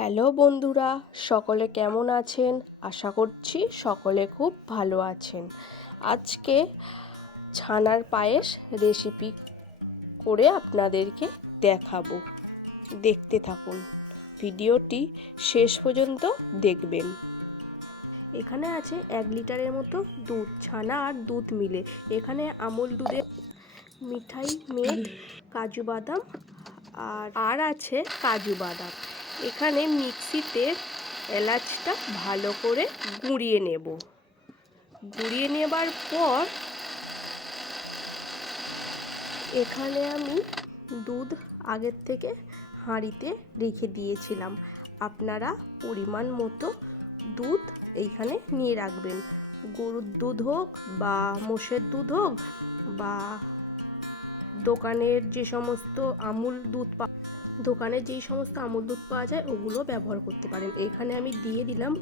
Hello বন্ধুরা, সকলে কেমন আছেন? আশা করছি সকলে খুব ভালো আছেন। আজকে ছানার পায়েস রেসিপি করে আপনাদেরকে দেখাবো। দেখতে থাকুন, ভিডিওটি শেষ পর্যন্ত দেখবেন। এখানে আছে 1 লিটারের মতো দুধ, ছানা আর দুধ মিলে। এখানে আমুল দুধের মিঠাই মেড, কাজু বাদাম আর আছে কাজু বাদাম। এখানে মিক্সিতে এলাচটা ভালো করে গুঁড়িয়ে নেব। গুঁড়িয়ে নেবার পর এখানে আমি দুধ আগের থেকে হাঁড়িতে রেখে দিয়েছিলাম। আপনারা পরিমাণ মতো দুধ এইখানে নিয়ে রাখবেন। গরুর দুধ হোক বা মোষের দুধ হোক বা দোকানের যে সমস্ত আমুল দুধ পাওয়া যায় ওগুলো ব্যবহার করতে পারেন। এখানে আমি দিয়ে দিলাম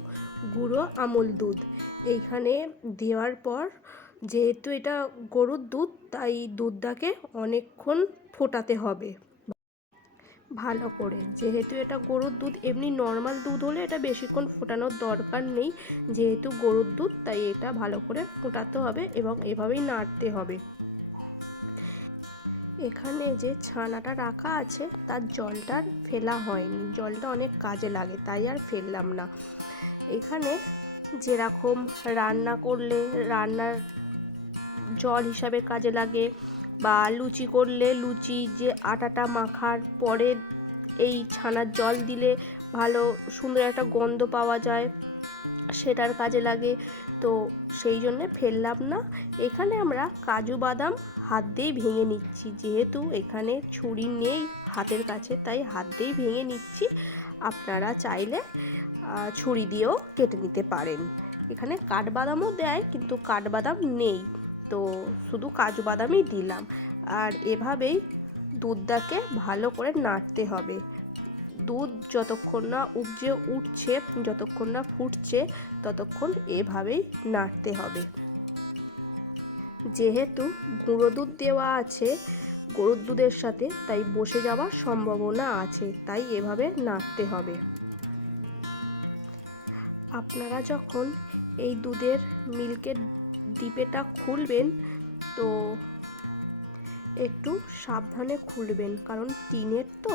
গুঁড়ো আমুল দুধ। এইখানে দেওয়ার পর যেহেতু এটা গরুর দুধ, তাই দুধটাকে অনেকক্ষণ ফোটাতে হবে ভালো করে। যেহেতু এটা গরুর দুধ, এমনি নর্মাল দুধ হলে এটা বেশিক্ষণ ফোটানোর দরকার নেই। যেহেতু গরুর দুধ, তাই এটা ভালো করে ফোটাতে হবে এবং এভাবেই নাড়তে হবে। এখানে যে ছানাটা রাখা আছে তার জলটা ফেলা হয়নি, জলটা অনেক কাজে লাগে, তাই আর ফেললাম না। এখানে যেরকম রান্না করলে রান্নার জল হিসাবে কাজে লাগে, বা লুচি করলে লুচি যে আটাটা মাখার পরে এই ছানার জল দিলে ভালো সুন্দর একটা গন্ধ পাওয়া যায়, সেটার কাজে লাগে। তো সেই জন্যে ফেললাম না। এখানে আমরা কাজু বাদাম হাত দিয়েই ভেঙে নিচ্ছি। যেহেতু এখানে ছুরি নেই হাতের কাছে, তাই হাত দিয়েই ভেঙে নিচ্ছি। আপনারা চাইলে ছুরি দিয়েও কেটে নিতে পারেন। এখানে কাঠবাদামও দেয়, কিন্তু কাঠবাদাম নেই, তো শুধু কাজু বাদামই দিলাম। আর এভাবেই দুধটাকে ভালো করে নাড়তে হবে। দুধ যতক্ষণ না উপচে উঠছে, যতক্ষণ না ফুটছে, ততক্ষণ এভাবেই নাড়তে হবে। যেহেতু গুঁড়ো দুধ দেওয়া আছে গরুর দুধের সাথে, তাই বসে যাওয়ার সম্ভাবনা আছে, তাই এভাবে নাড়তে হবে। আপনারা যখন এই দুধের মিল্কের ডিপেটা খুলবেন, তো একটু সাবধানে খুলবেন, কারণ টিনের তো,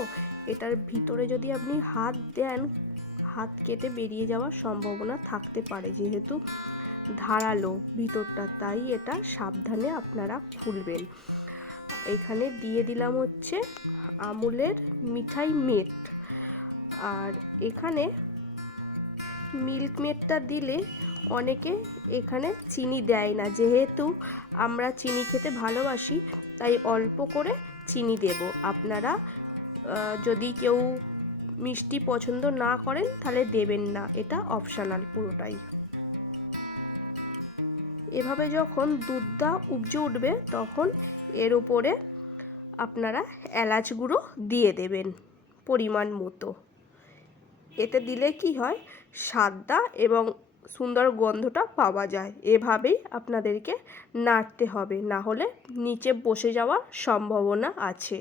এটার ভিতরে যদি আপনি হাত দেন, হাত কেটে বেরিয়ে যাওয়ার সম্ভাবনা থাকতে পারে, যেহেতু ধারালো ভিতরটা, তাই এটা সাবধানে আপনারা খুলবেন। এখানে দিয়ে দিলাম হচ্ছে আমুলের মিঠাই মেড। আর এখানে মিল্ক মেডটা দিলে অনেকে এখানে চিনি দেয় না, যেহেতু আমরা চিনি খেতে ভালোবাসি, তাই অল্প করে চিনি দেব। আপনারা যদি কেউ মিষ্টি পছন্দ না করেন তাহলে দেবেন না, এটা অপশনাল পুরোটাই। এভাবে যখন দুধটা উপচে উঠবে, তখন এর উপরে আপনারা এলাচ গুঁড়ো দিয়ে দেবেন পরিমাণ মতো। এতে দিলে কি হয়, স্বাদটা এবং সুন্দর গন্ধটা পাওয়া যায়। এভাবেই আপনাদেরকে নাড়তে হবে, না হলে নিচে বসে যাওয়ার সম্ভাবনা আছে।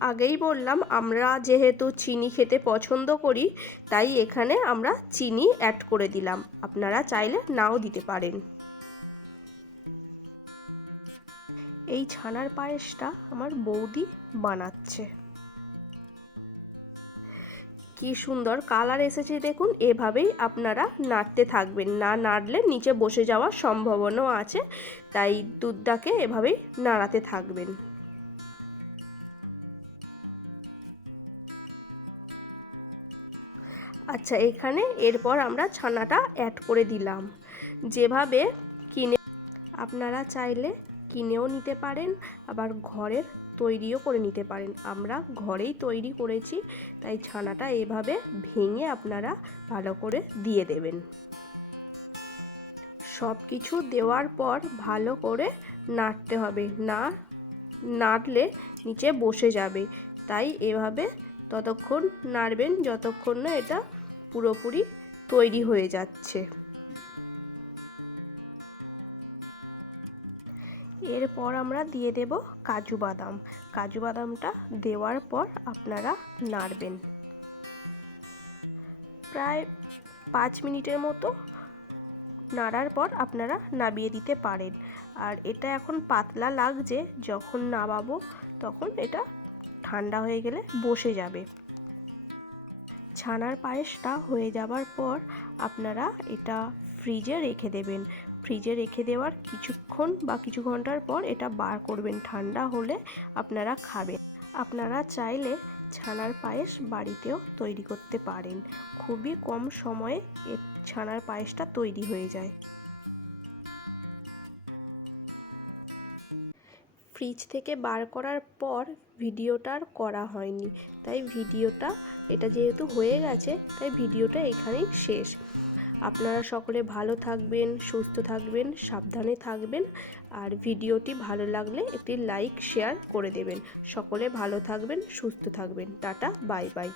আগেই বললাম, আমরা যেহেতু চিনি খেতে পছন্দ করি, তাই এখানে আমরা চিনি অ্যাড করে দিলাম। আপনারা চাইলে নাও দিতে পারেন। এই ছানার পায়েসটা আমার বৌদি বানাচ্ছে। কি সুন্দর কালার এসেছে দেখুন। এভাবেই আপনারা নাড়তে থাকবেন, না নাড়লে নিচে বসে যাওয়ার সম্ভাবনাও আছে, তাই দুধটাকে এভাবেই নাড়াতে থাকবেন। আচ্ছা, এখানে এরপর আমরা ছানাটা অ্যাড করে দিলাম। যেভাবে কিনে আপনারা চাইলে কিনেও নিতে পারেন, আবার ঘরের তৈরিও করে নিতে পারেন। আমরা ঘরেই তৈরি করেছি, তাই ছানাটা এভাবে ভেঙে আপনারা ভালো করে দিয়ে দেবেন। সব কিছু দেওয়ার পর ভালো করে নাড়তে হবে, না নাড়লে নিচে বসে যাবে, তাই এভাবে ততক্ষণ নাড়বেন যতক্ষণ না এটা পুরোপুরি তৈরি হয়ে যাচ্ছে। এরপর আমরা দিয়ে দেব কাজু বাদাম। কাজু বাদামটা দেওয়ার পর আপনারা নাড়বেন। প্রায় 5 মিনিটের মতো নাড়ার পর আপনারা নামিয়ে দিতে পারেন। আর এটা এখন পাতলা লাগছে, যখন নামাবো তখন এটা ঠান্ডা হয়ে গেলে বসে যাবে। ছানার পায়েসটা হয়ে যাবার পর আপনারা এটা ফ্রিজে রেখে দেবেন। ফ্রিজে রেখে দেওয়ার কিছুক্ষণ বা কিছু ঘন্টার পর এটা বার করবেন, ঠান্ডা হলে আপনারা খাবেন। আপনারা চাইলে ছানার পায়েস বাড়িতেও তৈরি করতে পারেন। খুবই কম সময়ে ছানার পায়েসটা তৈরি হয়ে যায়। ফ্রিজ থেকে বার করার পর ভিডিওটা আর করা হয়নি, তাই এটা যেহেতু হয়ে গেছে তাই ভিডিওটা এখানেই শেষ। আপনারা সকলে ভালো থাকবেন, সুস্থ থাকবেন, সাবধানে থাকবেন। আর ভিডিওটি ভালো লাগলে একটি লাইক শেয়ার করে দেবেন। সকলে ভালো থাকবেন, সুস্থ থাকবেন। Tata, bye bye.